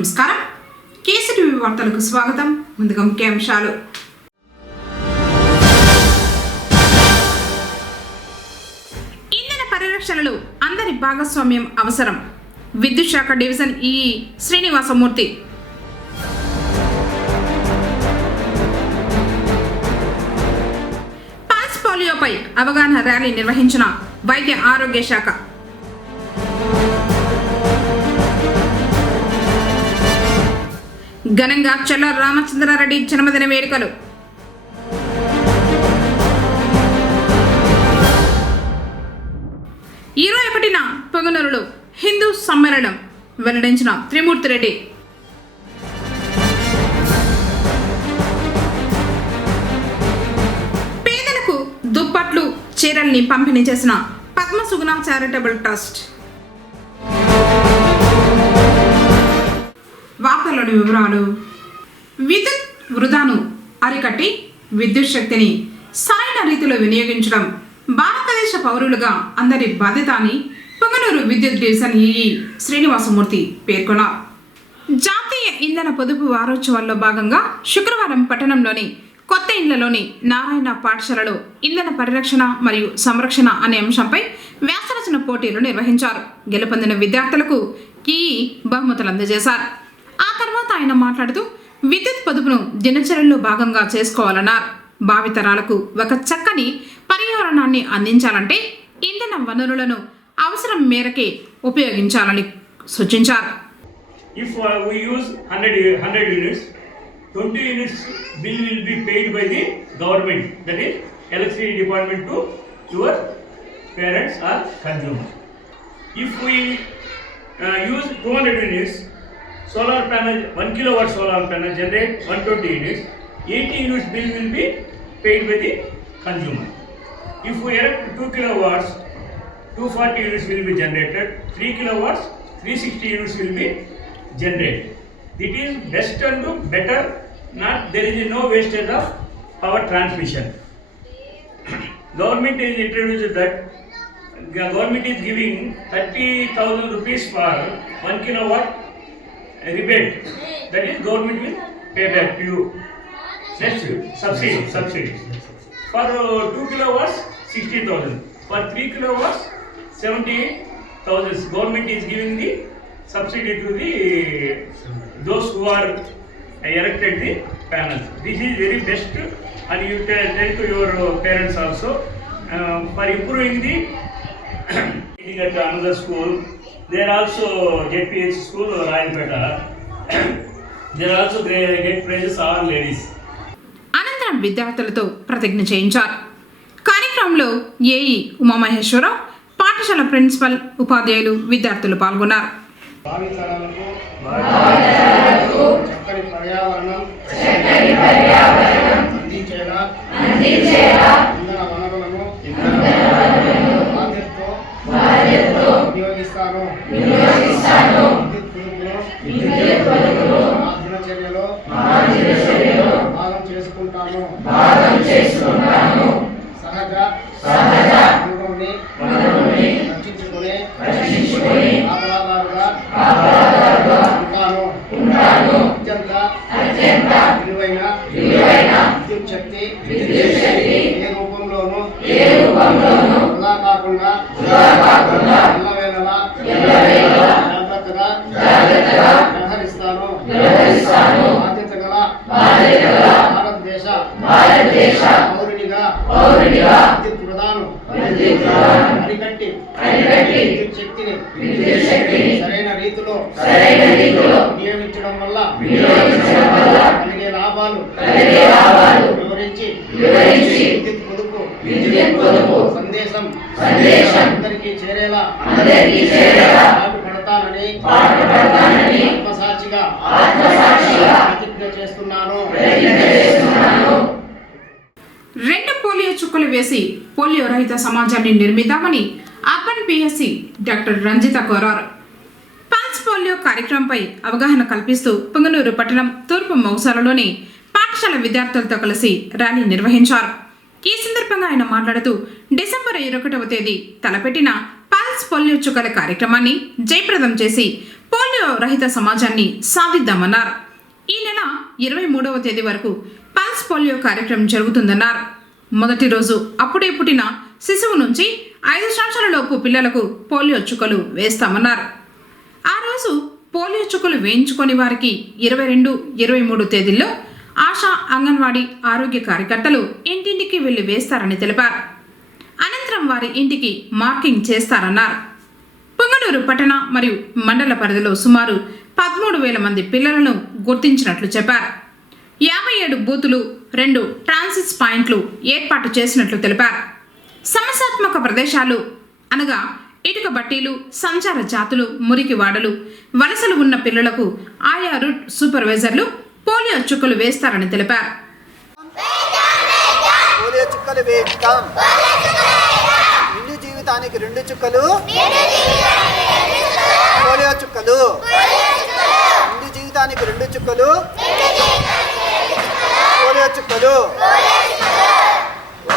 నమస్కారం. కేసీటీవీ వార్తలకు స్వాగతం. ముందుగా ముఖ్యాంశాలు. ఇంధన పరిరక్షణలో అందరి భాగస్వామ్యం అవసరం. విద్యుత్ శాఖ డివిజన్ ఈఈ శ్రీనివాసమూర్తి. పల్స్ పోలియోపై అవగాహన ర్యాలీ నిర్వహించిన వైద్య ఆరోగ్య శాఖ. ఘనంగా చెల్లారు రామచంద్రారెడ్డి జన్మదిన వేడుకలు. ఇరవై పొంగనూరులో హిందూ సమ్మేళనం వెల్లడించిన త్రిమూర్తిరెడ్డి. పేదలకు దుప్పట్లు చీరల్ని పంపిణీ చేసిన పద్మసుగుణ చారిటబుల్ ట్రస్ట్. వార్తల్లోని వివరాలు. విద్యుత్ వృధాను అరికట్టి విద్యుత్ శక్తిని సరైన రీతిలో వినియోగించడం భారతదేశ పౌరులుగా అందరి బాధ్యత అని పొంగనూరు విద్యుత్ డివిజన్ ఈఈ శ్రీనివాసమూర్తి పేర్కొన్నారు. జాతీయ ఇంధన పొదుపు వారోత్సవాల్లో భాగంగా శుక్రవారం పట్టణంలోని కొత్త ఇండ్లలోని నారాయణ పాఠశాలలో ఇంధన పరిరక్షణ మరియు సంరక్షణ అనే అంశంపై వ్యాసరచన పోటీలు నిర్వహించారు. గెలుపొందిన విద్యార్థులకు ఈఈ బహుమతులు అందజేశారు. ఆ తర్వాత ఆయన మాట్లాడుతూ విద్యుత్ పొదుపును దినచర్యల్లో భాగంగా చేసుకోవాలన్నారు. భావితరాలకు ఒక చక్కని పర్యావరణాన్ని అందించాలంటే ఇంధన వనరులను అవసరం మేరకే ఉపయోగించాలని సూచించారు. If we use 100 units, 20 units bill will be paid by the government, that is electricity department to your parents or consumer. If we use 200 units, solar panel, 1 kilowatt solar panel generate 120 units, 80 units bill will be paid by the consumer. If we erect 2 kilowatts, 240 units will be generated, 3 kilowatts, 360 units will be generated. It is best and better, not there is no wastage of power transmission. Government is introduced that government is giving 30,000 rupees for 1 kilowatt rebate, that is government will pay back to you. Next subsidy for 2 kilowatts 60,000, for 3 kilowatts 70,000. Government is giving the subsidy to the those who are erected the panels. This is very best, and you tell to your parents also for improving the at another school. They are also JPH school or Rayalpeta. They are also get prizes all ladies. అనంతరం విద్యార్థులతో ప్రతిజ్ఞ చేయించారు. కార్యక్రమంలో AE Umamaheswararao, పాఠశాల principal, ఉపాధ్యాయులు, విద్యార్థులు పాల్గొన్నారు. భావితరాలకు చక్కని పర్యావరణం అందించేలా ఇంధన వనరులను బాధ్యతతో వినియోగిస్తాను. విద్యుత్ పొదుపును నా దినచర్యలో భాగం చేసుకుంటాను. సహజ వనరుల్ని రక్షించుకునే కాపలాదారుగా ఉంటాను. అత్యంత విలువైన విద్యుత్ శక్తి ఏ రూపంలోనూ వృధా కాకుండా ఎల్లవేళలా జాగ్రత్తగా వ్యవహరిస్తాను. బాధ్యత గల భారతదేశ పౌరునిగా విద్యుత్ వృధాను అరికట్టి విద్యుత్ శక్తిని సరైన రీతిలో వినియోగించడం వల్ల కలిగే లాభాలు వివరించి విద్యుత్ పొదుపు సందేశం అందరికీ చేరేలా పాటుపడతానని ఆత్మసాక్షిగా ప్రతిజ్ఞ చేస్తున్నాను. 2 పోలియో చుక్కలు వేసి పోలియో రహిత సమాజాన్ని నిర్మిద్దామని అర్బన్ పిఎస్సి డాక్టర్ రంజిత కోరారు. పల్స్ పోలియో కార్యక్రమంపై అవగాహన కల్పిస్తూ పొంగనూరు పట్టణం తూర్పు మౌసాలలోని పాఠశాల విద్యార్థులతో కలిసి ర్యాలీ నిర్వహించారు. ఈ సందర్భంగా ఆయన మాట్లాడుతూ డిసెంబర్ 21వ తేదీ తలపెట్టిన పల్స్ పోలియో చుక్కల కార్యక్రమాన్ని జయప్రదం చేసి పోలియో రహిత సమాజాన్ని సాధిద్దామన్నారు. ఈ నెల 23వ తేదీ వరకు పల్స్ పోలియో కార్యక్రమం జరుగుతుందన్నారు. మొదటి రోజు అప్పుడే పుట్టిన శిశువు నుంచి 5 సంవత్సరాలలోపు పిల్లలకు పోలియో చుక్కలు వేస్తామన్నారు. ఆ రోజు పోలియో చుక్కలు వేయించుకొని వారికి 22, 23 తేదీల్లో ఆశా, అంగన్వాడీ ఆరోగ్య కార్యకర్తలు ఇంటింటికి వెళ్లి వేస్తారని తెలిపారు. అనంతరం వారి ఇంటికి మార్కింగ్ చేస్తారన్నారు. పుంగనూరు పట్టణ మరియు మండల పరిధిలో సుమారు 13,000 మంది పిల్లలను గుర్తించినట్లు చెప్పారు. 57 బూతులు, 2 ట్రాన్సిట్ పాయింట్లు ఏర్పాటు చేసినట్లు తెలిపారు. సమస్యాత్మక ప్రదేశాలు అనగా ఇటుక బట్టీలు, సంచార జాతులు, మురికి వాడలు, వలసలు ఉన్న పిల్లలకు ఆయా రూట్ సూపర్వైజర్లు పోలియో చుక్కలు వేస్తారని తెలిపారు. పోలియో చుక్కలు వేయిస్తాం. నిండు జీవితానికి 2 చుక్కలు. పోలియో చుక్కలు. నిండు జీవితానికి 2 చుక్కలు. పోలియో చుక్కలు.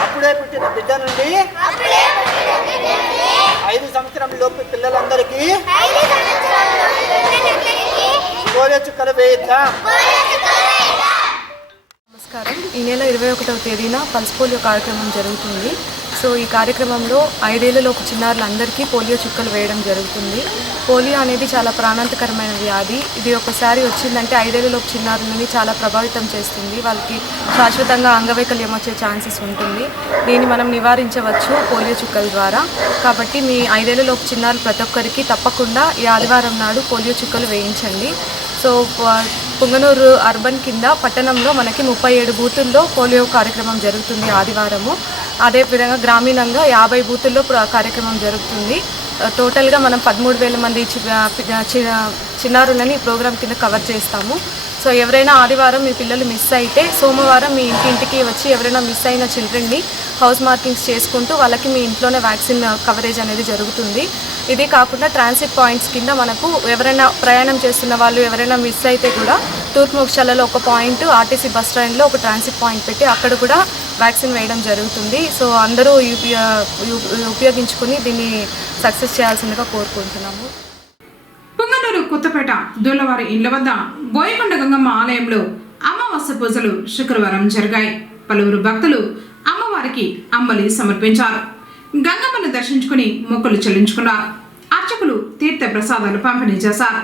అప్పుడే పుట్టిన బిడ్డ నుండి 5 సంవత్సరం లోపు పిల్లలందరికీ పోలియో చుక్కలు వేయిద్దాం. నమస్కారం. ఈ నెల 21వ తేదీన పల్స్ పోలియో కార్యక్రమం జరుగుతుంది. సో ఈ కార్యక్రమంలో 5 ఏళ్లలోపు చిన్నారులందరికీ పోలియో చుక్కలు వేయడం జరుగుతుంది. పోలియో అనేది చాలా ప్రాణాంతకరమైన వ్యాధి. ఇది ఒకసారి వచ్చిందంటే 5 ఏళ్లలోపు చిన్నారులని చాలా ప్రభావితం చేస్తుంది. వాళ్ళకి శాశ్వతంగా అంగవైకల్యం వచ్చే ఛాన్సెస్ ఉంటుంది. దీన్ని మనం నివారించవచ్చు పోలియో చుక్కల ద్వారా. కాబట్టి మీ 5 ఏళ్లలోపు చిన్నారులు ప్రతి ఒక్కరికి తప్పకుండా ఈ ఆదివారం నాడు పోలియో చుక్కలు వేయించండి. సో పుంగనూరు అర్బన్ కింద పట్టణంలో మనకి 37 బూతుల్లో పోలియో కార్యక్రమం జరుగుతుంది ఆదివారము. అదేవిధంగా గ్రామీణంగా 50 బూతుల్లో కార్యక్రమం జరుగుతుంది. టోటల్గా మనం 13,000 మంది చిన్నారులని ప్రోగ్రాం కింద కవర్ చేస్తాము. సో ఎవరైనా ఆదివారం మీ పిల్లలు మిస్ అయితే సోమవారం మీ ఇంటింటికి వచ్చి ఎవరైనా మిస్ అయిన చిల్డ్రన్ని హౌస్ మార్కింగ్స్ చేసుకుంటూ వాళ్ళకి మీ ఇంట్లోనే వ్యాక్సిన్ కవరేజ్ అనేది జరుగుతుంది. ఇది కాకుండా ట్రాన్సిట్ పాయింట్స్ కింద మనకు ఎవరైనా ప్రయాణం చేస్తున్న వాళ్ళు ఎవరైనా మిస్ అయితే కూడా తూర్పు మోక్షాలలో ఒక పాయింట్, ఆర్టీసీ బస్ స్టాండ్లో ఒక ట్రాన్సిట్ పాయింట్ పెట్టి అక్కడ కూడా వ్యాక్సిన్ వేయడం జరుగుతుంది. సో అందరూ ఉపయోగించుకుని దీన్ని సక్సెస్ చేయాల్సిందిగా కోరుకుంటున్నాము. పుంగనూరు కొత్తపేట దూలవారి ఇండ్ల వద్ద బోయకొండ గంగమ్మ ఆలయంలో అమావాస్య పూజలు శుక్రవారం జరిగాయి. పలువురు భక్తులు అమ్మవారికి అంబలి సమర్పించారు. గంగమ్మను దర్శించుకుని మొక్కులు చెల్లించుకున్నారు. అర్చకులు తీర్థ ప్రసాదాలు పంపిణీ చేశారు.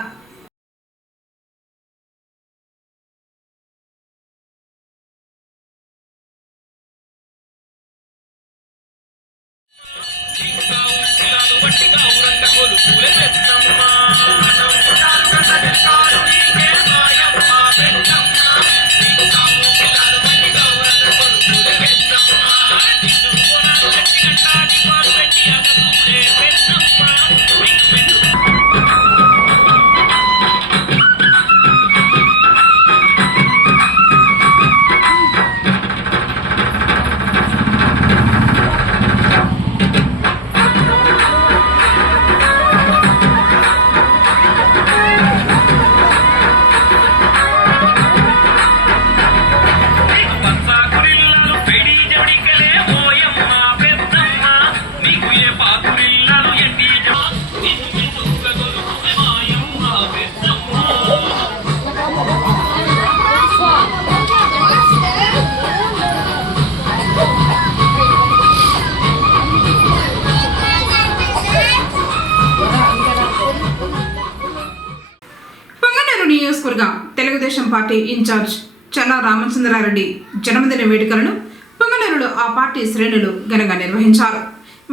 నియోజకవర్గ తెలుగుదేశం పార్టీ ఇన్ఛార్జ్ చల్లా రామచంద్రారెడ్డి జన్మదిన వేడుకలను పుంగనూరులో ఆ పార్టీ శ్రేణులు ఘనంగా నిర్వహించారు.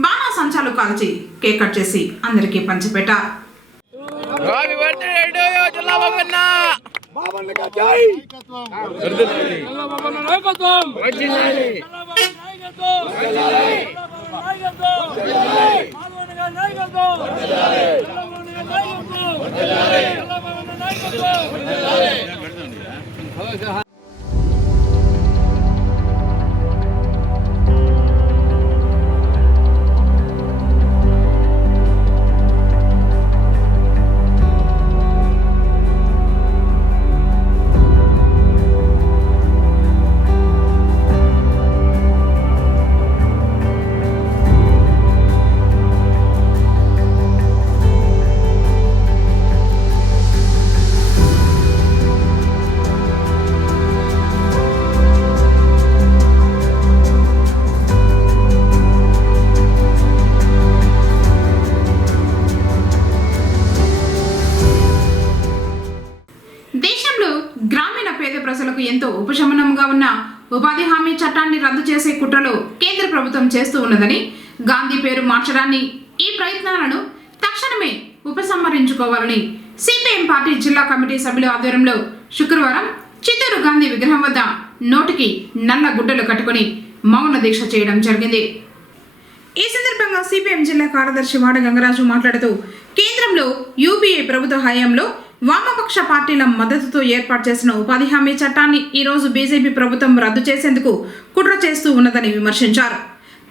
బాణా సంచాలు కాల్చి కేక్ కట్ చేసి అందరికీ పంచిపెట్టారు. ఎంతో ఉపశమనంగా ఉన్న ఉపాధి హామీ చట్టాన్ని రద్దు చేసే కుట్రలో కేంద్ర ప్రభుత్వం చేస్తూ ఉన్నదని, గాంధీ పేరు మార్చడాన్ని, ఈ ప్రయత్నాలను తక్షణమే ఉపసంహరించుకోవాలని సిపిఎం పార్టీ జిల్లా కమిటీ సభ్యుల ఆధ్వర్యంలో శుక్రవారం చిత్తూరు గాంధీ విగ్రహం వద్ద నోటికి నల్ల గుడ్డలు కట్టుకుని మౌన దీక్ష చేయడం జరిగింది. ఈ సందర్భంగా సిపిఎం జిల్లా కార్యదర్శి వాడ గంగరాజు మాట్లాడుతూ, కేంద్రంలో యూపీఏ ప్రభుత్వ హయాంలో వామపక్ష పార్టీల మద్దతుతో ఏర్పాటు చేసిన ఉపాధి హామీ చట్టాన్ని ఈరోజు బీజేపీ ప్రభుత్వం రద్దు చేసేందుకు కుట్ర చేస్తూ ఉన్నదని విమర్శించారు.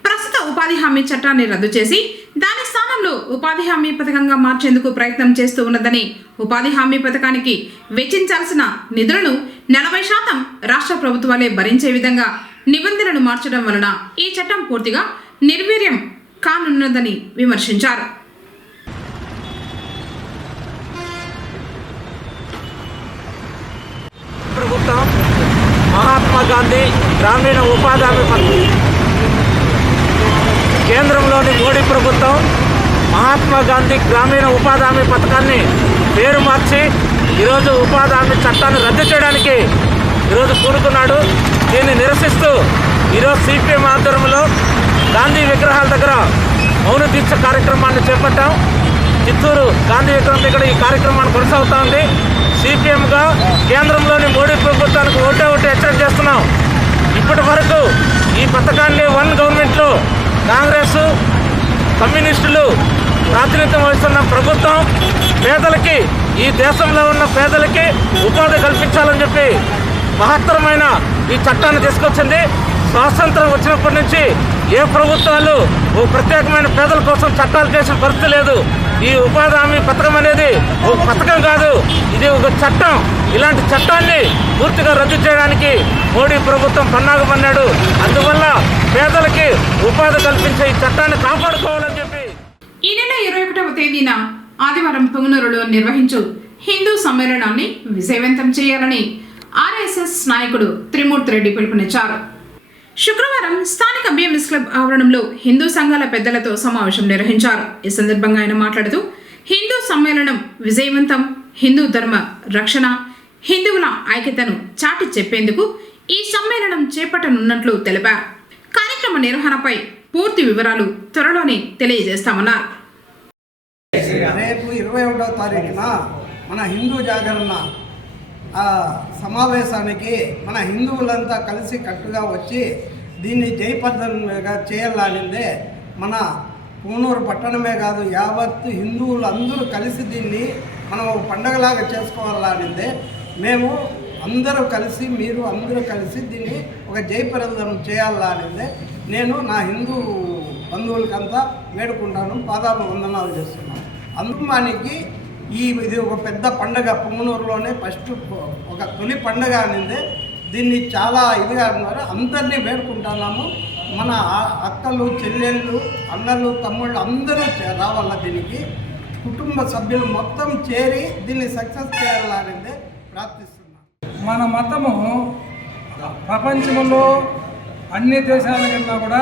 ప్రస్తుత ఉపాధి హామీ చట్టాన్ని రద్దు చేసి దాని స్థానంలో ఉపాధి హామీ పథకంగా మార్చేందుకు ప్రయత్నం చేస్తూ ఉన్నదని, ఉపాధి హామీ పథకానికి వెచ్చించాల్సిన నిధులను 40% రాష్ట్ర ప్రభుత్వాలే భరించే విధంగా నిబంధనలు మార్చడం వలన ఈ చట్టం పూర్తిగా నిర్వీర్యం కానున్నదని విమర్శించారు. ప్రభుత్వం మహాత్మా గాంధీ గ్రామీణ ఉపాధి హామీ పథకం, కేంద్రంలోని మోడీ ప్రభుత్వం మహాత్మా గాంధీ గ్రామీణ ఉపాధి హామీ పథకాన్ని పేరు మార్చి ఈరోజు ఉపాధి హామీ చట్టాన్ని రద్దు చేయడానికి ఈరోజు కూడుకున్నాడు. దీన్ని నిరసిస్తూ ఈరోజు సిపిఎం ఆధ్వర్యంలో గాంధీ విగ్రహాల దగ్గర మౌన దీక్ష కార్యక్రమాన్ని చేపట్టాం. చిత్తూరు గాంధీ విగ్రహం దగ్గర ఈ కార్యక్రమాన్ని కొనసాగుతూ ఉంది. సిపిఎంగా కేంద్రంలోని మోడీ ప్రభుత్వానికి ఒకటే హెచ్చరిక చేస్తున్నాం. ఇప్పటి వరకు ఈ పథకాన్ని గవర్నమెంట్లో కాంగ్రెస్, కమ్యూనిస్టులు ప్రాతినిధ్యం వహిస్తున్న ప్రభుత్వం పేదలకి, ఈ దేశంలో ఉన్న పేదలకి ఉపాధి కల్పించాలని చెప్పి మహత్తరమైన ఈ చట్టాన్ని తీసుకొచ్చింది. స్వాతంత్రం వచ్చినప్పటి నుంచి ఏ ప్రభుత్వాలు ఓ ప్రత్యేకమైన పేదల కోసం చట్టాలు చేసిన పరిస్థితి లేదు. ఈ ఉపాధి హామీ పథకం అనేది ఒక పథకం కాదు, ఇది ఒక చట్టం. ఇలాంటి చట్టాన్ని పూర్తిగా రద్దు చేయడానికి మోడీ ప్రభుత్వం పన్నాగమన్నాడు. అందువల్ల పేదలకి ఉపాధి కల్పించే ఈ చట్టాన్ని కాపాడుకోవాలని చెప్పి ఈ నెల 21వ తేదీన ఆదివారం పుంగనూరులో నిర్వహించు హిందూ సమ్మేళనాన్ని విజయవంతం చేయాలని ఆర్ఎస్ఎస్ నాయకుడు త్రిమూర్తి రెడ్డి పిలుపునిచ్చారు. శుక్రవారం స్థానిక బిఎంఎస్ క్లబ్ ఆవరణంలో హిందూ సంఘాల పెద్దలతో సమావేశం నిర్వహించారు. ఈ సందర్భంగా ఆయన మాట్లాడుతూ, హిందూ సమ్మేళనం విజయవంతం, హిందూ ధర్మ రక్షణ, హిందువుల ఐక్యతను చాటి చెప్పేందుకు ఈ సమ్మేళనం చేపట్టనున్నట్లు తెలిపారు. కార్యక్రమ నిర్వహణపై పూర్తి వివరాలు త్వరలోనే తెలియజేస్తామన్నారు. రేపు 21వ తారీఖున మన హిందూ జాగరణ సమావేశానికి మన హిందువులంతా కలిసి కట్టుగా వచ్చి దీన్ని జయప్రదంగా చేయాలనిందే మన పూనూరు పట్టణమే కాదు, యావత్తు హిందువులు అందరూ కలిసి దీన్ని మనం పండగలాగా చేసుకోవాలనిందే. మేము అందరూ కలిసి, మీరు అందరూ కలిసి దీన్ని ఒక జయప్రదం చేయాలనిందే. నేను నా హిందూ బంధువులకంతా వేడుకుంటాను, పాదాభ వందనాలు చేస్తున్నాను. అందుమానికి ఇది ఒక పెద్ద పండగ, పుంగనూరులోనే ఫస్ట్ ఒక తొలి పండగ అనిందే. దీన్ని చాలా ఇదిగా అన్నారు, అందరినీ వేడుకుంటున్నాము. మన అక్కలు, చెల్లెళ్ళు, అన్నలు, తమ్ముళ్ళు అందరూ రావాల. దీనికి కుటుంబ సభ్యులు మొత్తం చేరి దీన్ని సక్సెస్ చేయాలనేదే ప్రార్థిస్తున్నాం. మన మతము ప్రపంచంలో అన్ని దేశాల కన్నా కూడా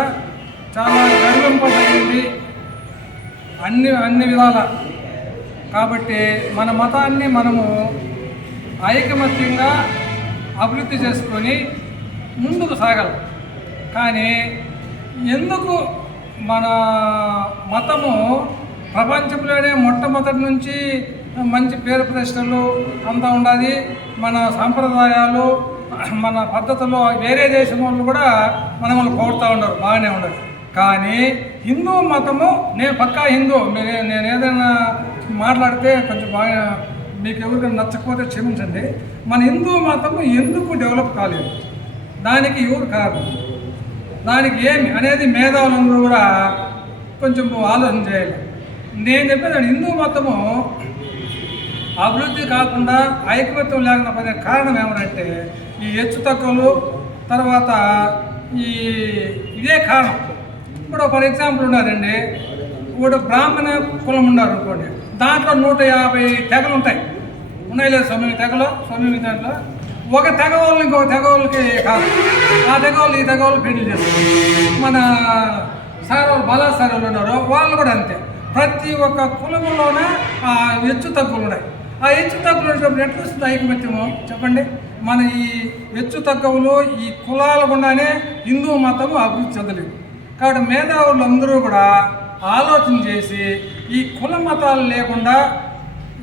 చాలా గర్వింపబడింది అన్ని విధాల. కాబట్టి మన మతాన్ని మనము ఐకమత్యంగా అభివృద్ధి చేసుకొని ముందుకు సాగాలి. కానీ ఎందుకు మన మతము ప్రపంచంలోనే మొట్టమొదటి నుంచి మంచి పేరు ప్రతిష్టలు అంతా ఉండాలి, మన సాంప్రదాయాలు, మన పద్ధతులు వేరే దేశం వాళ్ళు కూడా మనల్ని కోరుతూ ఉండరు, బాగానే ఉండదు. కానీ హిందూ మతము, నేను పక్కా హిందూ, నేను ఏదైనా మాట్లాడితే కొంచెం బాగా మీకు ఎవరికైనా నచ్చకపోతే క్షమించండి. మన హిందూ మతము ఎందుకు డెవలప్ కాలేదు, దానికి ఎవరు కారణం, దానికి ఏమి అనేది మేధావులందరూ కూడా కొంచెం ఆలోచన చేయాలి. నేను చెప్పేది హిందూ మతము అభివృద్ధి కాకుండా ఐకమత్యం లేకపోతే కారణం ఏమనంటే ఈ హెచ్చు తక్కువలు, తర్వాత ఇదే కారణం. ఇప్పుడు ఫర్ ఎగ్జాంపుల్ ఉన్నారండి, ఇప్పుడు బ్రాహ్మణ కులం ఉన్నారు అనుకోండి, దాంట్లో 150 తెగలు ఉంటాయి, ఉన్నాయి లేదు 9 తెగలు, 9 దాంట్లో ఒక తెగ వాళ్ళు ఇంకొక తెగ వాళ్ళకి కాదు, ఆ తెగ వాళ్ళు ఈ తెగ వాళ్ళు పెళ్లి చేస్తారు. మన సార్ వాళ్ళు బాలా సార్ వాళ్ళు ఉన్నారు, వాళ్ళు కూడా అంతే. ప్రతి ఒక్క కులంలోనే ఆ హెచ్చు తగ్గులు ఉన్నాయి. ఆ హెచ్చు తగ్గులు ఉన్నప్పుడు ఎట్లా వస్తుంది ఐకమత్యము చెప్పండి? మన ఈ హెచ్చు తగ్గవులు ఈ కులాల గుండానే హిందూ మతము అభివృద్ధి చెందలేదు. కాబట్టి మేధావులు అందరూ కూడా ఆలోచన చేసి ఈ కుల మతాలు లేకుండా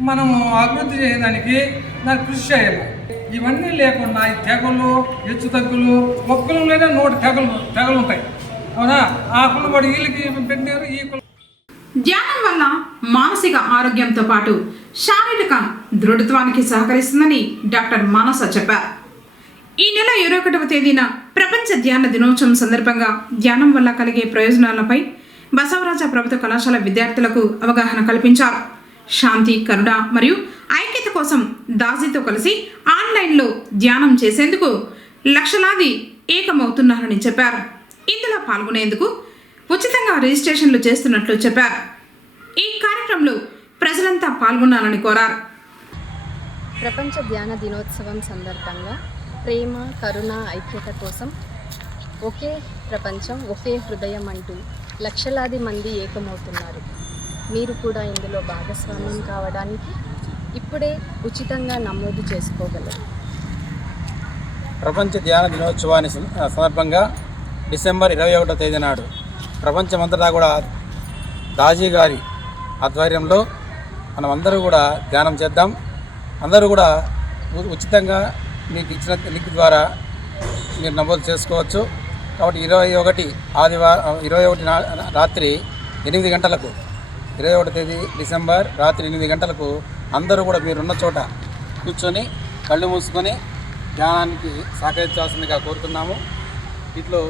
మనము అభివృద్ధి చేయడానికి దాన్ని కృషి చేయాలి. ఇవన్నీ లేకుండా ఈ తెగలు హెచ్చు తగ్గులు ఒక్కలంలోనే 100 తెగలు ఉంటాయి. అవునా? ఆ కులబడి వీళ్ళకి పెట్టారు, ఈ కుల. ధ్యానం వల్ల మానసిక ఆరోగ్యంతో పాటు శారీరక దృఢత్వానికి సహకరిస్తుందని డాక్టర్ మానస చెప్పారు. ఈ నెల 21వ తేదీన ప్రపంచ ధ్యాన దినోత్సవం సందర్భంగా ధ్యానం వల్ల కలిగే ప్రయోజనాలపై బసవరాజ ప్రభుత్వ కళాశాల విద్యార్థులకు అవగాహన కల్పించారు. శాంతి, కరుణ మరియు ఐక్యత కోసం దాజీతో కలిసి ఆన్లైన్లో ధ్యానం చేసేందుకు లక్షలాది ఏకమవుతున్నారని చెప్పారు. ఇందులో పాల్గొనేందుకు ఉచితంగా రిజిస్ట్రేషన్లు చేస్తున్నట్లు చెప్పారు. ఈ కార్యక్రమంలో ప్రజలంతా పాల్గొనాలని కోరారు. ప్రపంచ ధ్యాన దినోత్సవం సందర్భంగా ప్రేమ, కరుణ, ఐక్యత కోసం ఒకే ప్రపంచం, ఒకే హృదయం అంటూ లక్షలాది మంది ఏకమవుతున్నారు. మీరు కూడా ఇందులో భాగస్వామ్యం కావడానికి ఇప్పుడే ఉచితంగా నమోదు చేసుకోగలరు. ప్రపంచ ధ్యాన దినోత్సవాన్ని సందర్భంగా డిసెంబర్ 21వ తేదీ నాడు ప్రపంచమంతటా కూడా దాజీ గారి ఆధ్వర్యంలో మనం అందరూ కూడా ధ్యానం చేద్దాం. అందరూ కూడా ఉచితంగా మీకు ఇచ్చిన లింక్ ద్వారా మీరు నమోదు చేసుకోవచ్చు. కాబట్టి 21 రాత్రి 8 గంటలకు 21 తేదీ డిసెంబర్ రాత్రి 8 గంటలకు అందరూ కూడా మీరున్న చోట కూర్చొని కళ్ళు మూసుకొని ధ్యానానికి సహకరించాల్సిందిగా కోరుతున్నాము. ఇట్లో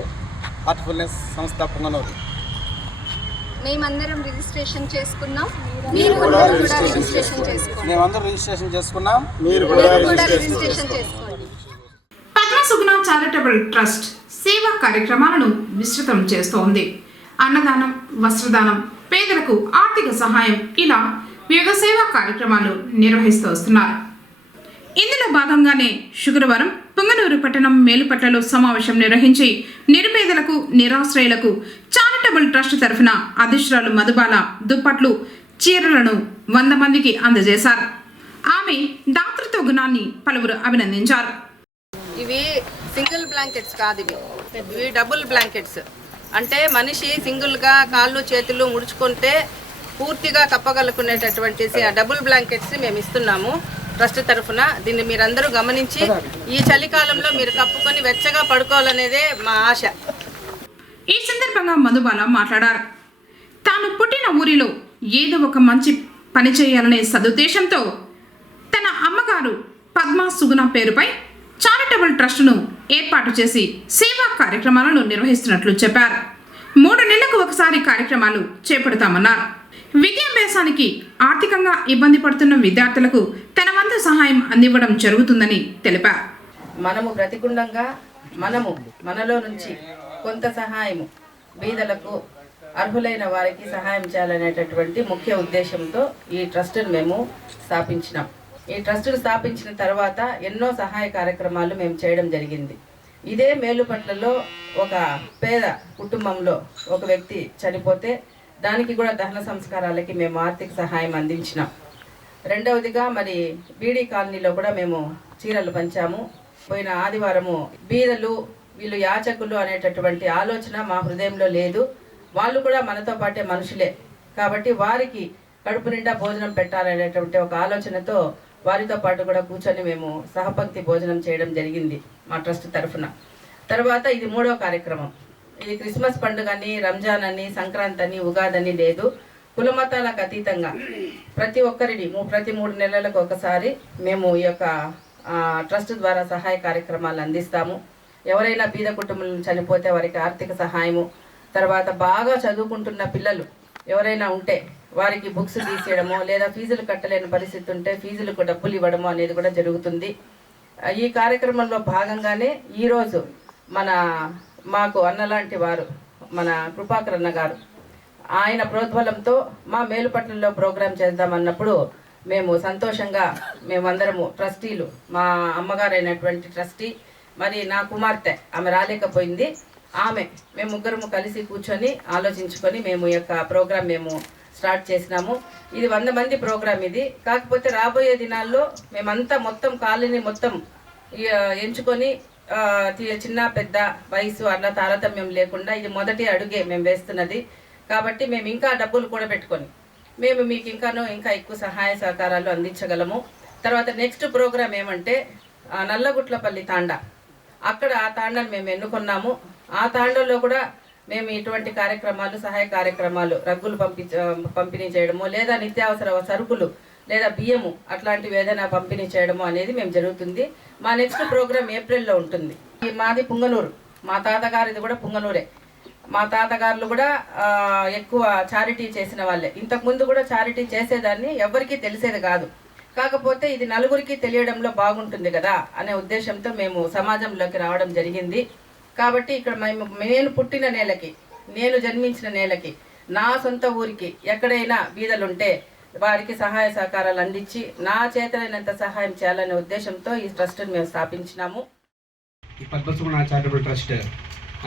హార్ట్ఫుల్నెస్ సంస్థ పొంగనూరు. మేమందరం రిజిస్ట్రేషన్ చేసుకున్నాం, మీరు కూడా రిజిస్ట్రేషన్ చేసుకోండి. మేమందరం రిజిస్ట్రేషన్ చేసుకున్నాం, మీరు కూడా రిజిస్ట్రేషన్ చేసుకోండి. పద్మసుగుణ చారిటబుల్ ట్రస్ట్ సేవా కార్యక్రమాలను విస్తృతం చేస్తోంది. అన్నదానం, వస్త్రదానం, పేదలకు ఆర్థిక సహాయం ఇలా వివిధ సేవా కార్యక్రమాలు నిర్వహిస్తూ వస్తున్నారు. ఇందులో భాగంగానే శుక్రవారం పుంగనూరు పట్టణం మేలుపట్లలో సమావేశం నిర్వహించి నిరుపేదలకు, నిరాశ్రయులకు చారిటబుల్ ట్రస్ట్ తరఫున అధ్యక్షురాలు మధుబాల దుప్పట్లు, చీరలను 100 మందికి అందజేశారు. ఆమె దాతృత్వ గుణాన్ని పలువురు అభినందించారు. ఇవి సింగిల్ బ్లాంకెట్స్ కాదు, ఇవి డబుల్ బ్లాంకెట్స్. అంటే మనిషి సింగిల్గా కాళ్ళు చేతులు ముడుచుకుంటే పూర్తిగా కప్పగలుకునేటటువంటి డబుల్ బ్లాంకెట్స్ మేము ఇస్తున్నాము ట్రస్ట్ తరఫున. దీన్ని మీరందరూ గమనించి ఈ చలికాలంలో మీరు కప్పుకొని వెచ్చగా పడుకోవాలనేదే మా ఆశ. ఈ సందర్భంగా మధుబాల మాట్లాడారు. తాను పుట్టిన ఊరిలో ఏదో ఒక మంచి పని చేయాలనే సదుద్దేశంతో తన అమ్మగారు పద్మా సుగుణ పేరుపై చారిటబుల్ ట్రస్టును ఏర్పాటు చేసి సేవా కార్యక్రమాలను నిర్వహిస్తున్నట్లు చెప్పారు. 3 నెలలకు ఒకసారి కార్యక్రమాలు చేపడతామన్నారు. విద్యాభ్యాసానికి ఆర్థికంగా ఇబ్బంది పడుతున్న విద్యార్థులకు తన వంతు సహాయం అందివ్వడం జరుగుతుందని తెలిపారు. మనము బ్రతికుండంగా మనలో నుంచి కొంత సహాయము బీదలకు, అర్హులైన వారికి సహాయం చేయాలనేటటువంటి ముఖ్య ఉద్దేశంతో ఈ ట్రస్టును మేము స్థాపించినాం. ఈ ట్రస్టును స్థాపించిన తర్వాత ఎన్నో సహాయ కార్యక్రమాలు మేము చేయడం జరిగింది. ఇదే మేలుపట్లలో ఒక పేద కుటుంబంలో ఒక వ్యక్తి చనిపోతే దానికి కూడా దహన సంస్కారాలకి మేము ఆర్థిక సహాయం అందించినాం. రెండవదిగా మరి బీడీ కాలనీలో కూడా మేము చీరలు పంచాము. పోయిన ఆదివారము బీదలు వీళ్ళు యాచకులు అనేటటువంటి ఆలోచన మా హృదయంలో లేదు. వాళ్ళు కూడా మనతో పాటే మనుషులే కాబట్టి వారికి కడుపు నిండా భోజనం పెట్టాలనేటువంటి ఒక ఆలోచనతో వారితో పాటు కూడా కూర్చొని మేము సహపంక్తి భోజనం చేయడం జరిగింది మా ట్రస్ట్ తరఫున. తర్వాత ఇది 3వ కార్యక్రమం. ఇది క్రిస్మస్ పండుగ అని, రంజాన్ అని, సంక్రాంతి అని, ఉగాది అని లేదు. కులమతాలకు అతీతంగా ప్రతి ఒక్కరిని ప్రతి 3 నెలలకు ఒకసారి మేము ఈ యొక్క ట్రస్ట్ ద్వారా సహాయ కార్యక్రమాలు అందిస్తాము. ఎవరైనా బీద కుటుంబాలను చనిపోతే వారికి ఆర్థిక సహాయము, తర్వాత బాగా చదువుకుంటున్న పిల్లలు ఎవరైనా ఉంటే వారికి బుక్స్ తీసేయడము, లేదా ఫీజులు కట్టలేని పరిస్థితి ఉంటే ఫీజులకు డబ్బులు ఇవ్వడము అనేది కూడా జరుగుతుంది. ఈ కార్యక్రమంలో భాగంగానే ఈరోజు మాకు అన్నలాంటి వారు మన కృపాకర్ అన్న గారు ఆయన ప్రోద్బలంతో మా మేలుపట్నంలో ప్రోగ్రాం చేద్దామన్నప్పుడు మేము సంతోషంగా మేమందరము ట్రస్టీలు, మా అమ్మగారు అయినటువంటి ట్రస్టీ, మరి నా కుమార్తె ఆమె రాలేకపోయింది, మేము ముగ్గురము కలిసి కూర్చొని ఆలోచించుకొని మేము ఈ యొక్క ప్రోగ్రాం మేము స్టార్ట్ చేసినాము. ఇది 100 మంది ప్రోగ్రాం. ఇది కాకపోతే రాబోయే దినాల్లో మేమంతా మొత్తం కాలనీ మొత్తం ఎంచుకొని చిన్న పెద్ద వయసు అట్లా తారతమ్యం లేకుండా ఇది మొదటి అడుగే మేము వేస్తున్నది. కాబట్టి మేము ఇంకా డబ్బులు కూడా పెట్టుకొని మేము మీకు ఇంకా ఎక్కువ సహాయ సహకారాలు అందించగలము. తర్వాత నెక్స్ట్ ప్రోగ్రామ్ ఏమంటే నల్లగుట్లపల్లి తాండా, అక్కడ ఆ తాండాను మేము ఎన్నుకున్నాము. ఆ తాండాలో కూడా మేము ఇటువంటి కార్యక్రమాలు, సహాయ కార్యక్రమాలు, రగ్గులు పంపిణీ చేయడము, లేదా నిత్యావసర సరుకులు లేదా బియ్యము అట్లాంటివి ఏదైనా పంపిణీ చేయడము అనేది మేము జరుగుతుంది. మా నెక్స్ట్ ప్రోగ్రామ్ ఏప్రిల్లో ఉంటుంది. మాది పుంగనూరు, మా తాతగారిది కూడా పుంగనూరే. మా తాతగారులు కూడా ఎక్కువ చారిటీ చేసిన వాళ్ళే. ఇంతకుముందు కూడా చారిటీ చేసేదాన్ని, ఎవరికీ తెలిసేది కాదు. కాకపోతే ఇది నలుగురికి తెలియడంలో బాగుంటుంది కదా అనే ఉద్దేశంతో మేము సమాజంలోకి రావడం జరిగింది. కాబట్టి ఇక్కడ నేను పుట్టిన నేలకి, నేను జన్మించిన నేలకి, నా సొంత ఊరికి ఎక్కడైనా బీదలుంటే వారికి సహాయ సహకారాలు అందించి నా చేతనైనంత సహాయం చేయాలనే ఉద్దేశంతో ఈ ట్రస్ట్ని మేము స్థాపించినాము. ఈ పద్మసుగుణ చారిటబుల్ ట్రస్ట్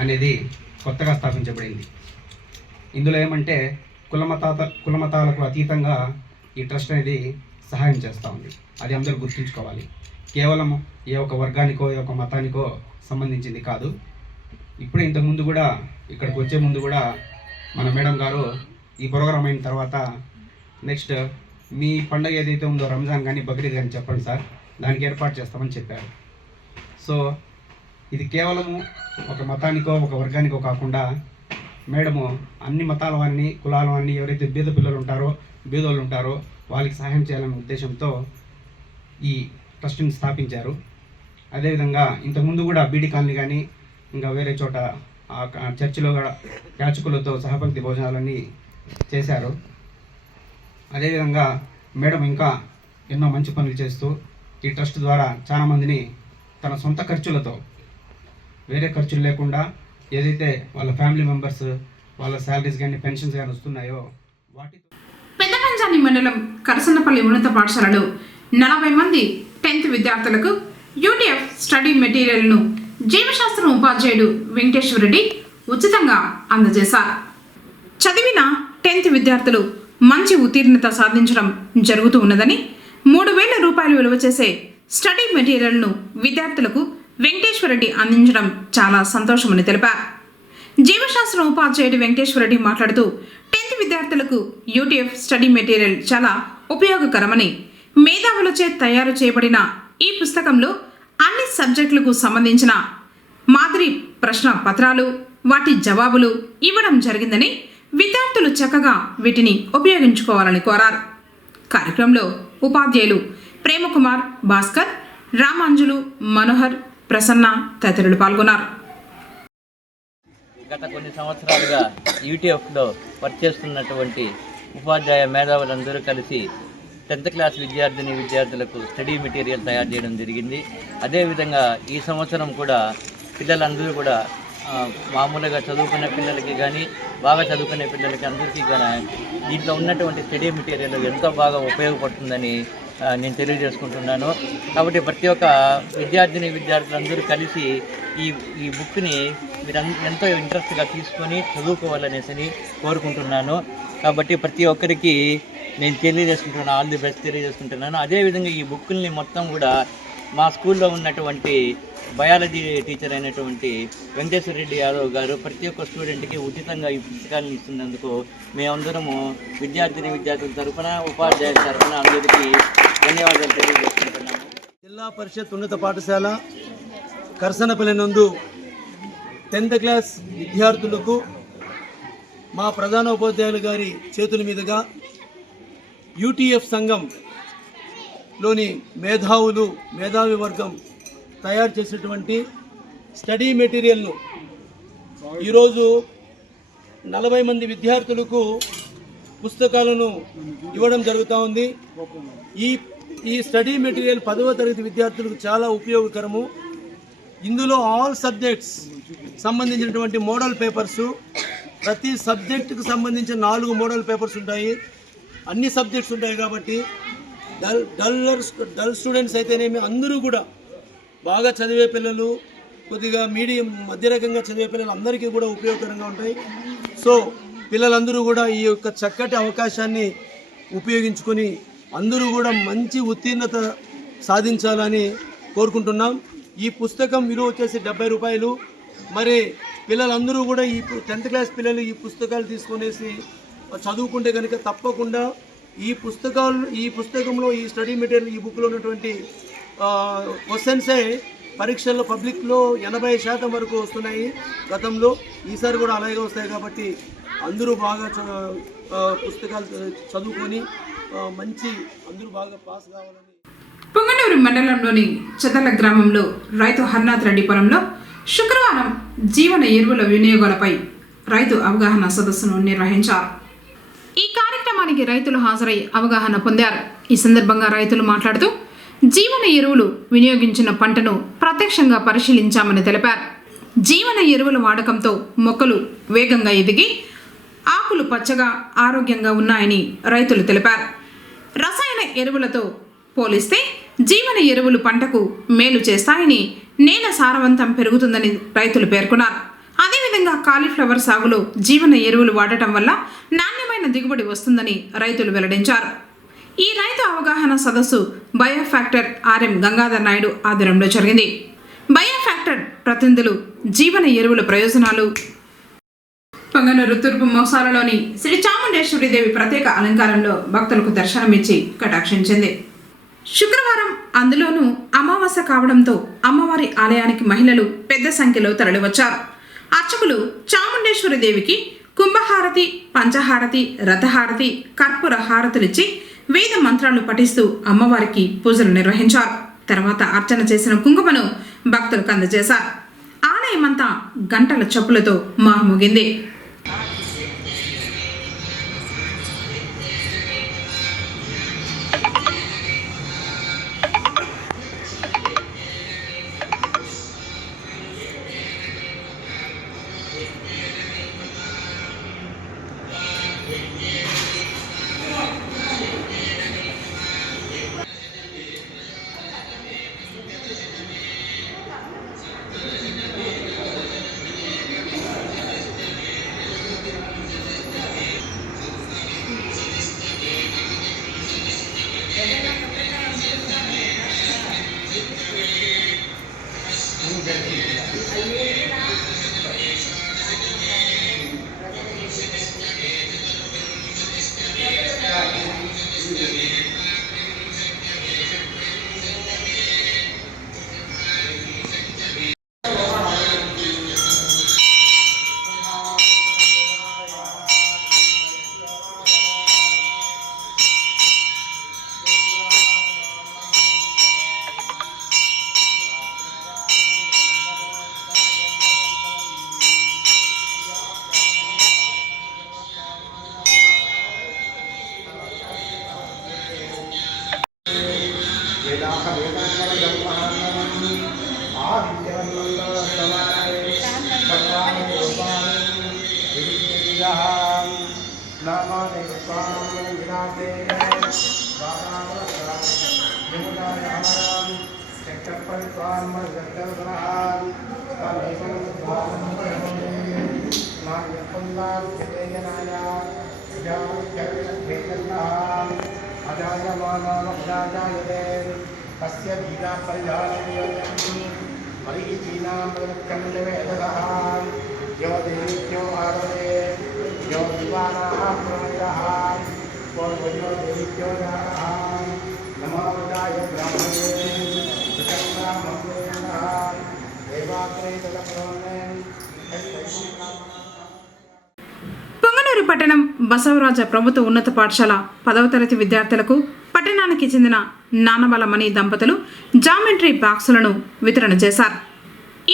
అనేది కొత్తగా స్థాపించబడింది. ఇందులో ఏమంటే కులమతాలకు అతీతంగా ఈ ట్రస్ట్ అనేది సహాయం చేస్తూ ఉంది. అది అందరూ గుర్తుంచుకోవాలి. కేవలం ఏ ఒక వర్గానికో ఏ ఒక మతానికో సంబంధించింది కాదు. ఇప్పుడే ఇంతకుముందు కూడా ఇక్కడికి వచ్చే ముందు కూడా మన మేడం గారు ఈ ప్రోగ్రాం అయిన తర్వాత నెక్స్ట్ మీ పండుగ ఏదైతే ఉందో రంజాన్ కానీ బక్రీద్ కానీ చెప్పండి సార్, దానికి ఏర్పాటు చేస్తామని చెప్పారు. సో ఇది కేవలము ఒక మతానికో ఒక వర్గానికో కాకుండా మేడము అన్ని మతాల వారిని, కులాల వారిని, ఎవరైతే బీదోళ్ళు ఉంటారో వాళ్ళకి సహాయం చేయాలనే ఉద్దేశంతో ఈ ట్రస్ట్ని స్థాపించారు. అదేవిధంగా ఇంతకుముందు కూడా బీడీ కాలనీ కానీ ఇంకా వేరే చోట చర్చిలో కూడా యాచకులతో సహపంక్తి భోజనాలన్నీ చేశారు. అదేవిధంగా మేడం ఇంకా ఎన్నో మంచి పనులు చేస్తూ ఈ ట్రస్ట్ ద్వారా చాలామందిని తన సొంత ఖర్చులతో, వేరే ఖర్చులు లేకుండా ఏదైతే వాళ్ళ ఫ్యామిలీ మెంబర్స్ వాళ్ళ శాలరీస్ కానీ పెన్షన్స్ కానీ వస్తున్నాయో వాటితో పెద్దపంజాని మండలం కరసన్నపల్లి ఉన్నత పాఠశాలలో 40 మంది 10th విద్యార్థులకు యూటీఎఫ్ స్టడీ మెటీరియల్ను జీవశాస్త్రం ఉపాధ్యాయుడు వెంకటేశ్వరరెడ్డి ఉచితంగా అందజేశారు. చదివిన 10th విద్యార్థులు మంచి ఉత్తీర్ణత సాధించడం జరుగుతూ ఉన్నదని 3,000 రూపాయలు విలువ చేసే స్టడీ మెటీరియల్ను విద్యార్థులకు వెంకటేశ్వరరెడ్డి అందించడం చాలా సంతోషమని తెలిపారు. జీవశాస్త్రం ఉపాధ్యాయుడు వెంకటేశ్వరరెడ్డి మాట్లాడుతూ 10th విద్యార్థులకు యూటీఎఫ్ స్టడీ మెటీరియల్ చాలా ఉపయోగకరమని, మేధావులచే తయారు చేయబడిన ఈ పుస్తకంలో అన్ని సబ్జెక్టులకు సంబంధించిన మాదిరి ప్రశ్న పత్రాలు, వాటి జవాబులు ఇవ్వడం జరిగిందని, విద్యార్థులు చక్కగా వీటిని ఉపయోగించుకోవాలని కోరారు. కార్యక్రమంలో ఉపాధ్యాయులు ప్రేమకుమార్, భాస్కర్, రామాంజులు, మనోహర్, ప్రసన్న తదితరులు పాల్గొన్నారు. గత కొన్ని సంవత్సరాలుగా యూటీఎఫ్లో వర్క్ చేస్తున్నటువంటి ఉపాధ్యాయ మేధావులందరూ కలిసి 10th క్లాస్ విద్యార్థులకు స్టడీ మెటీరియల్ తయారు చేయడం జరిగింది. అదేవిధంగా ఈ సంవత్సరం కూడా పిల్లలందరూ కూడా మామూలుగా చదువుకునే పిల్లలకి కానీ, బాగా చదువుకునే పిల్లలకి అందరికీ కానీ దీంట్లో ఉన్నటువంటి స్టడీ మెటీరియల్ ఎంతో బాగా ఉపయోగపడుతుందని నేను తెలియజేసుకుంటున్నాను. కాబట్టి ప్రతి ఒక్క విద్యార్థులందరూ కలిసి ఈ బుక్ని మీరు ఎంతో ఇంట్రెస్ట్గా తీసుకొని చదువుకోవాలనేసి కోరుకుంటున్నాను. కాబట్టి ప్రతి ఒక్కరికి నేను తెలియజేసుకుంటున్నాను, ఆల్ ది బెస్ట్ తెలియజేసుకుంటున్నాను. అదేవిధంగా ఈ బుక్కుల్ని మొత్తం కూడా మా స్కూల్లో ఉన్నటువంటి బయాలజీ టీచర్ అయినటువంటి వెంకటేశ్వరరెడ్డి యాదవ్ గారు ప్రతి ఒక్క స్టూడెంట్కి ఉచితంగా ఈ పుస్తకాలను ఇస్తున్నందుకు మేమందరము విద్యార్థుల తరఫున, ఉపాధ్యాయుల తరఫున అందరికీ ధన్యవాదాలు తెలియజేసుకుంటున్నాము. జిల్లా పరిషత్ ఉన్నత పాఠశాల కరసనపల్లి నందు 10th క్లాస్ విద్యార్థులకు మా ప్రధాన ఉపాధ్యాయులు గారి చేతుల మీదుగా యూటీఎఫ్ సంఘంలోని మేధావి వర్గం తయారు చేసినటువంటి స్టడీ మెటీరియల్ను ఈరోజు 40 మంది విద్యార్థులకు పుస్తకాలను ఇవ్వడం జరుగుతూ ఉంది. ఈ స్టడీ మెటీరియల్ 10వ తరగతి విద్యార్థులకు చాలా ఉపయోగకరము. ఇందులో ఆల్ సబ్జెక్ట్స్ సంబంధించినటువంటి మోడల్ పేపర్సు, ప్రతి సబ్జెక్టుకు సంబంధించిన 4 మోడల్ పేపర్స్ ఉంటాయి. అన్ని సబ్జెక్ట్స్ ఉంటాయి కాబట్టి డల్ స్టూడెంట్స్ అయితేనేమి అందరూ కూడా బాగా చదివే పిల్లలు, కొద్దిగా మీడియం మధ్య రకంగా చదివే పిల్లలు అందరికీ కూడా ఉపయోగకరంగా ఉంటాయి. సో పిల్లలందరూ కూడా ఈ యొక్క చక్కటి అవకాశాన్ని ఉపయోగించుకొని అందరూ కూడా మంచి ఉత్తీర్ణత సాధించాలని కోరుకుంటున్నాం. ఈ పుస్తకం విలువ వచ్చేసి 70 రూపాయలు. మరి పిల్లలందరూ కూడా ఈ 10th క్లాస్ పిల్లలు ఈ పుస్తకాలు తీసుకునేసి చదువుకుంటే కనుక తప్పకుండా ఈ పుస్తకంలో ఈ స్టడీ మెటీరియల్ ఈ బుక్లో ఉన్నటువంటి క్వశ్చన్సే పరీక్షల్లో పబ్లిక్లో 80% వరకు వస్తున్నాయి గతంలో. ఈసారి కూడా అలాగే వస్తాయి. కాబట్టి అందరూ బాగా పుస్తకాలు చదువుకొని అందరూ బాగా పాస్ కావాలని. పొంగనూరు మండలంలోని చెదల గ్రామంలో రైతు హర్నాథ్ రెడ్డి పొలంలో శుక్రవారం జీవన ఎరువుల వినియోగాలపై రైతు అవగాహన సదస్సును నిర్వహించారు. ఈ కార్యక్రమానికి రైతులు హాజరై అవగాహన పొందారు. ఈ సందర్భంగా రైతులు మాట్లాడుతూ జీవన ఎరువులు వినియోగించిన పంటను ప్రత్యక్షంగా పరిశీలించామని తెలిపారు. జీవన ఎరువుల వాడకంతో మొక్కలు వేగంగా ఎదిగి ఆకులు పచ్చగా ఆరోగ్యంగా ఉన్నాయని రైతులు తెలిపారు. రసాయన ఎరువులతో పోలిస్తే జీవన ఎరువులు పంటకు మేలు చేస్తాయని, నేల సారవంతం పెరుగుతుందని రైతులు పేర్కొన్నారు. అదేవిధంగా కాలీఫ్లవర్ సాగులో జీవన ఎరువులు వాడటం వల్ల నాణ్యమైన దిగుబడి వస్తుందని రైతులు వెల్లడించారు. ఈ రైతు అవగాహన సదస్సు బయోఫ్యాక్టర్ ఆర్ఎం గంగాధర్ నాయుడు ఆధ్వర్యంలో జరిగింది. బయోఫ్యాక్టర్ ప్రతినిధులు జీవన ఎరువుల ప్రయోజనాలు, పొంగనూరు తూర్పు మోసాలలోని శ్రీ చాముండేశ్వరిదేవి ప్రత్యేక అలంకారంలో భక్తులకు దర్శనమిచ్చి కటాక్షించింది. శుక్రవారం అందులోనూ అమావాస్య కావడంతో అమ్మవారి ఆలయానికి మహిళలు పెద్ద సంఖ్యలో తరలివచ్చారు. అర్చకులు చాముండేశ్వరిదేవికి కుంభహారతి, పంచహారతి, రథహారతి, కర్పూర హారతులిచ్చి వేద మంత్రాలు పఠిస్తూ అమ్మవారికి పూజలు నిర్వహించారు. తర్వాత అర్చన చేసిన కుంకుమను భక్తులకు అందజేశారు. ఆలయమంతా గంటల చప్పులతో మారుమోగింది. పొంగనూరు పట్టణం బసవరాజ ప్రభుత్వ ఉన్నత పాఠశాల 10వ తరగతి విద్యార్థులకు పట్టణానికి చెందిన నానబలమణి దంపతులు జామెంట్రీ బాక్సులను వితరణ చేశారు.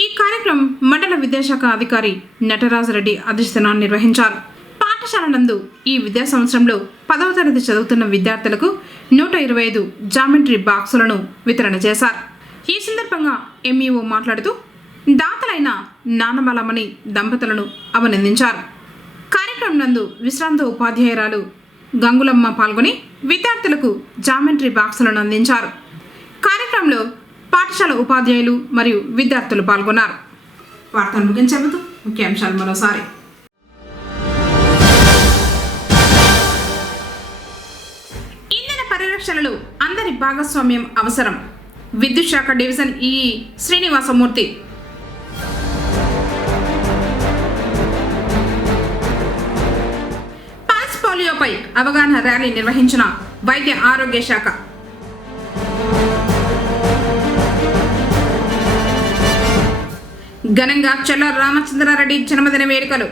ఈ కార్యక్రమం మండల విద్యాశాఖ అధికారి నటరాజరెడ్డి అధ్యక్షతన నిర్వహించారు. పాఠశాల నందు ఈ విద్యా సంవత్సరంలో 10వ తరగతి చదువుతున్న విద్యార్థులకు 125 జామెంట్రీ బాక్సులను వితరణ చేశారు. ఈ సందర్భంగా ఎంఈఓ మాట్లాడుతూ దాతలైన నానబలమణి దంపతులను అభినందించారు. కార్యక్రమం నందు విశ్రాంత ఉపాధ్యాయురాలు గంగులమ్మ పాల్గొని విద్యార్థులకు జామెంట్రీ బాక్సులను అందించారు. కార్యక్రమంలో పాఠశాల ఉపాధ్యాయులు మరియు విద్యార్థులు పాల్గొన్నారు. వార్తలు ముగించే ముందు ముఖ్యాంశాలు మరోసారి. ఇంధన పరిరక్షణలో అందరి భాగస్వామ్యం అవసరం. విద్యుత్ శాఖ డివిజన్ ఈ శ్రీనివాసమూర్తి. పల్స్ పోలియోపై అవగాహన ర్యాలీ నిర్వహించిన వైద్య ఆరోగ్య శాఖ. ఘనంగా చల్ల రామచంద్రారెడ్డి జన్మదిన వేడుకలు.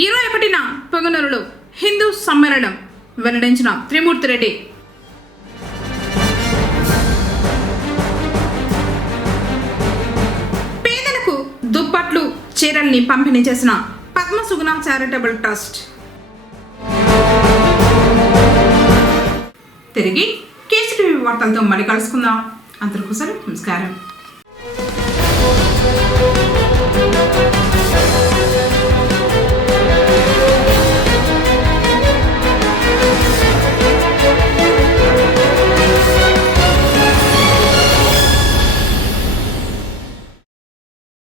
ఈ 21న పొంగనూరులో హిందూ సమ్మేళనం వెల్లడించిన త్రిమూర్తిరెడ్డి. పేదలకు దుప్పట్లు చీరల్ని పంపిణీ చేసిన పద్మసుగుణ చారిటబుల్ ట్రస్ట్. తిరిగి కేసీటీవీ వార్తలతో మళ్ళీ కలుసుకుందాం. అందరికీ నమస్కారం.